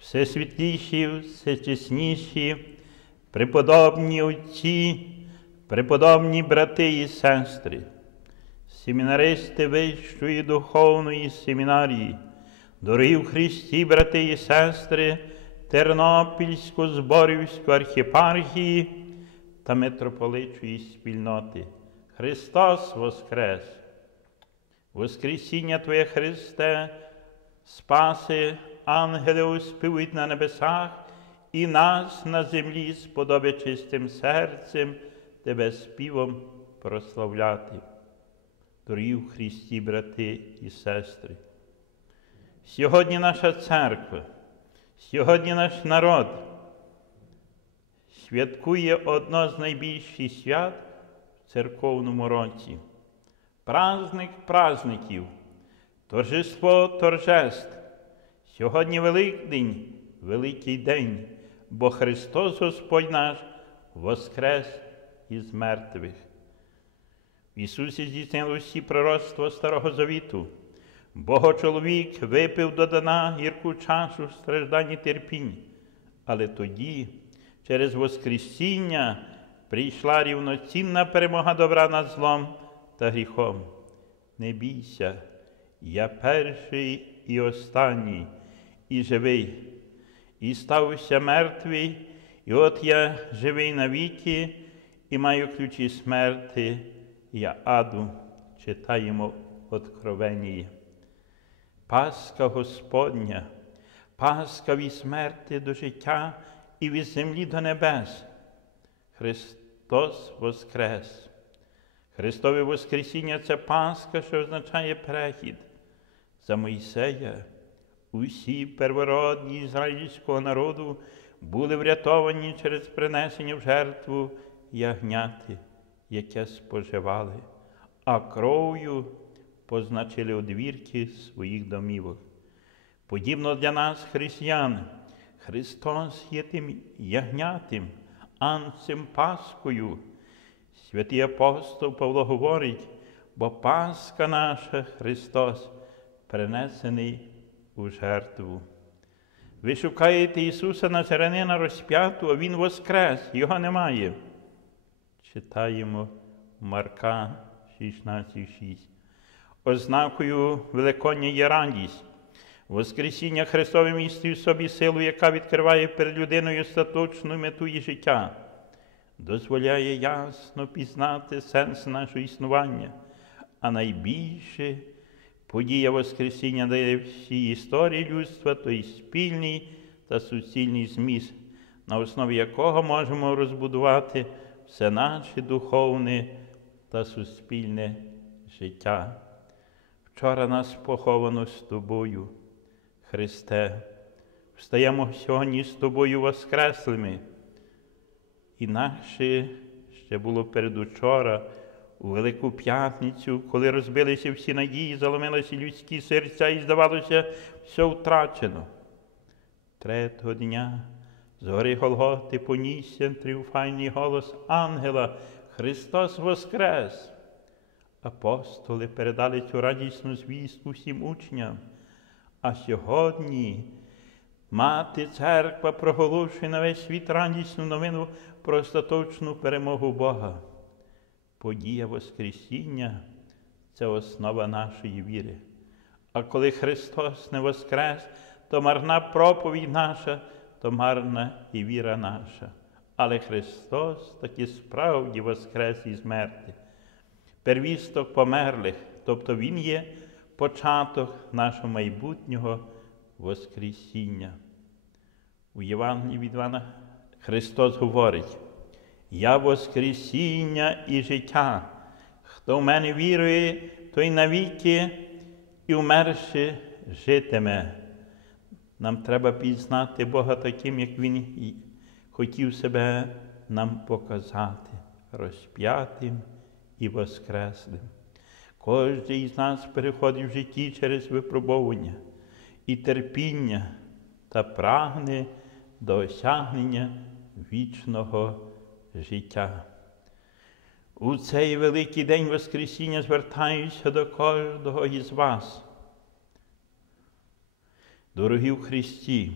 все світліші, все чесніші, преподобні отці, преподобні брати і сестри, семінаристи Вищої духовної семінарії, дорогі в Христі, брати і сестри Тернопільсько-Зборівської архіпархії та митрополичої спільноти. Христос Воскрес! Воскресіння Твоє Христе, спаси, ангели успівують на небесах і нас на землі сподоби чистим серцем Тебе співом прославляти. Дорогі в Христі, брати і сестри. Сьогодні наша церква, сьогодні наш народ святкує одно з найбільших свят в церковному році. Праздник праздників, торжество торжеств. Сьогодні Великдень, великий день, бо Христос Господь наш воскрес із мертвих. В Ісусі здійснило всі пророцтва Старого Завіту. Богочоловік випив до дана гірку чашу страждань і терпінь, але тоді, через Воскресіння, прийшла рівноцінна перемога добра над злом та гріхом. Не бійся, я перший і останній, і живий, і стався мертвий, і от я живий навіки, і маю ключі смерти, я аду, читаємо Откровенії. Пасха Господня, Пасха від смерти до життя і від землі до небес. Христос Воскрес! Христове Воскресіння це Пасха, що означає перехід. За Мойсея усі первородні ізраїльського народу були врятовані через принесення в жертву ягняти, яке споживали, а кров'ю позначили одвірки своїх домівок. Подібно для нас, християн, Христос є тим ягнятим, анцем Паскою. Святий апостол Павло говорить, бо Пасха наша Христос принесений у жертву. Ви шукаєте Ісуса Назарянина розп'яту, а Він воскрес, Його немає. Читаємо Марка 16,6. Ознакою Великодня є радість. Воскресіння Христове містить в собі силу, яка відкриває перед людиною остаточну мету її життя, дозволяє ясно пізнати сенс нашого існування, а найбільше подія Воскресіння дає всій історії людства той спільний та суцільний зміст, на основі якого можемо розбудувати все наше духовне та суспільне життя. Вчора нас поховано з тобою, Христе, встаємо сьогодні з тобою воскреслими. Інакше ще було передучора, у Велику П'ятницю, коли розбилися всі надії, заломилися людські серця і, здавалося, все втрачено. Третього дня з гори Голготи понісся тріумфальний голос ангела Христос Воскрес! Апостоли передали цю радісну звістку всім учням. А сьогодні мати церква проголошує на весь світ радісну новину про остаточну перемогу Бога. Подія Воскресіння це основа нашої віри. А коли Христос не воскрес, то марна проповідь наша, то марна і віра наша. Але Христос таки справді воскрес із смерти первісток померлих, тобто Він є початок нашого майбутнього Воскресіння. У Євангелії від Івана Христос говорить, Я Воскресіння і життя. Хто в мене вірує, той навіки і вмерши житиме. Нам треба пізнати Бога таким, як Він хотів себе нам показати, розп'ятим і воскреслим. Кожен із нас переходить в житті через випробовування і терпіння та прагне до осягнення вічного життя. У цей великий день Воскресіння звертаюся до кожного із вас. Дорогі в Христі,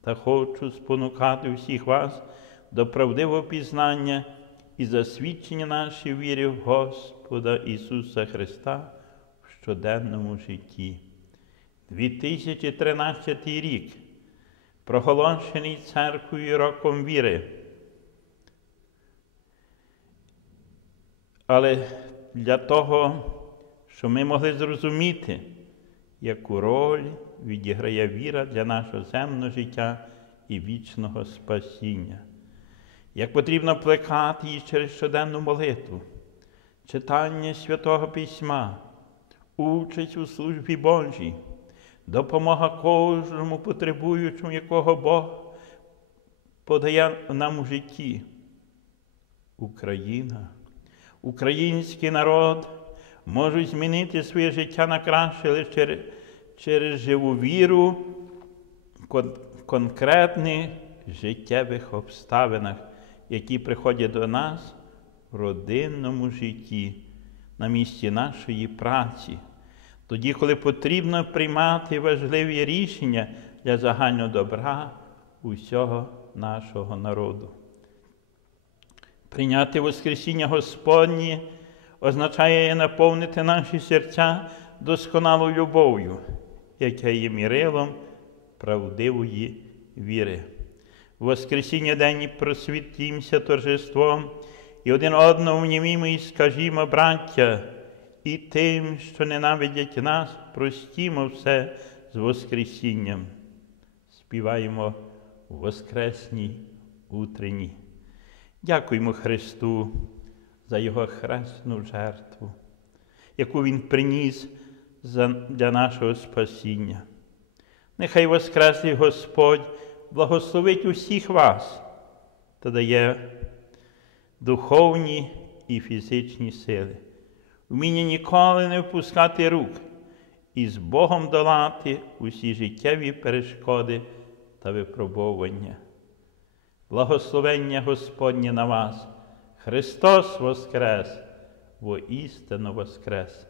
та хочу спонукати всіх вас до правдивого пізнання і засвідчення нашої віри в Господа Ісуса Христа в щоденному житті. 2013 рік, проголошений церквою роком віри. Але для того, щоб ми могли зрозуміти, яку роль відіграє віра для нашого земного життя і вічного спасіння, як потрібно плекати її через щоденну молитву, читання Святого Письма, участь у службі Божій, допомога кожному потребуючому, якого Бог подає нам у житті. Україна, український народ можуть змінити своє життя на краще лише через, живу віру в конкретних життєвих обставинах, які приходять до нас в родинному житті, на місці нашої праці. Тоді, коли потрібно приймати важливі рішення для загального добра усього нашого народу. Прийняти Воскресіння Господнє означає наповнити наші серця досконалою любов'ю, яке є мірилом правдивої віри. Воскресіння день просвітімся торжеством і один одному внімімо і скажімо, браття, і тим, що ненавидять нас, простімо все з Воскресінням. Співаємо у Воскресній утренні. Дякуємо Христу за Його хресну жертву, яку Він приніс для нашого спасіння. Нехай Воскреслий Господь благословить усіх вас та дає духовні і фізичні сили, вміння ніколи не впускати рук і з Богом долати усі життєві перешкоди та випробовування. Благословення Господнє на вас, Христос Воскрес, воістину Воскрес!